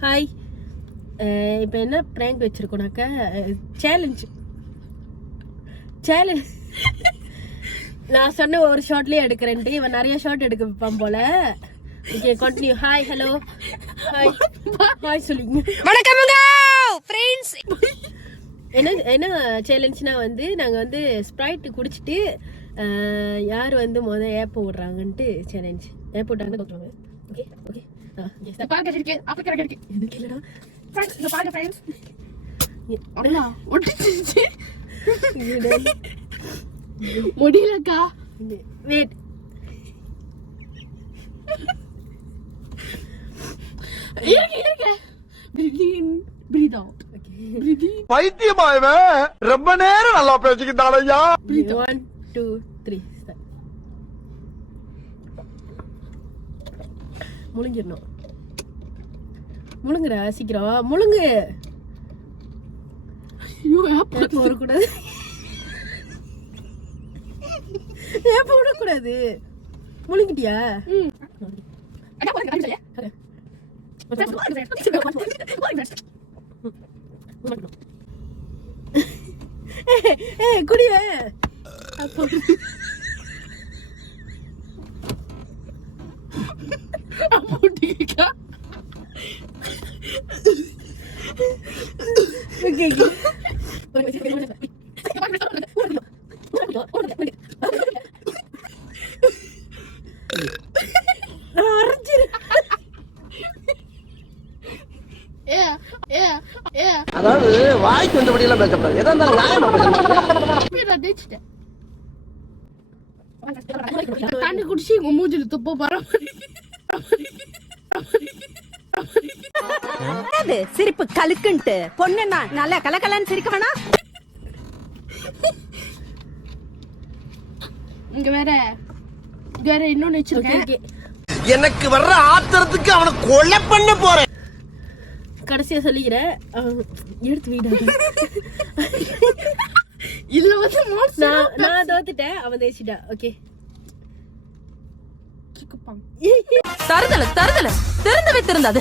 Hi. இப்போ என்ன prank வச்சிருக்கோம்னாக்கா challenge. நான் சொன்ன ஒரு ஷார்ட்லயே எடுக்கிறேன்ட்டு இவன் நிறைய ஷார்ட் எடுக்க வைப்பான் போல. Okay continue. Hi hello hi hi சொல்லுங்க. வணக்கம்ங்க ஃப்ரெண்ட்ஸ். என்ன சேலஞ்ச்னா வந்து நாங்கள் வந்து ஸ்ப்ரைட் குடிச்சிட்டு யார் வந்து ஏப்ப விடுறாங்கன்ட்டு சேலஞ்ச். ஏப்ப விட்டாங்க பார்த்துருவாங்க. ஓகே ஓகே முடியலக்கா. வெயிட். பைத்தியமாயவன் ரொம்ப நேரம் நல்லா பேசிக்கிட்டானையா. 1 2 3 முழுங்கிடணும். முழுங்குற சீக்கிரம் முழுங்கு. வரக்கூடாது, ஏப்ப விடக்கூடாது. முழுங்கிட்டியா? குடிய அதாவது வாய்க்கு வந்தபடி எல்லாம் பேசப்படாது. எதா இருந்தாலும் நியாயமா பேசணும். தண்ணி குடிச்சு உங்க மூஞ்சில துப்ப போற சிரிப்பு கலுக்குன்ட்டு பொண்ணுன்னா நல்லா கலகலன்னு சிரிக்க வேணா. இங்க வேற இன்னொன்னு வச்சிருக்கேன். எனக்கு வர்ற ஆத்திரத்துக்கு அவனை கொலை பண்ண போறேன். கடைசியா சொல்லிக்கிறேன், எடுத்து வீடு. இதுல வந்து நான் தோத்துட்டேன், அவன் தேய்ச்சிட்டா. ஓகே தருதல திறந்தவே திறந்தாது.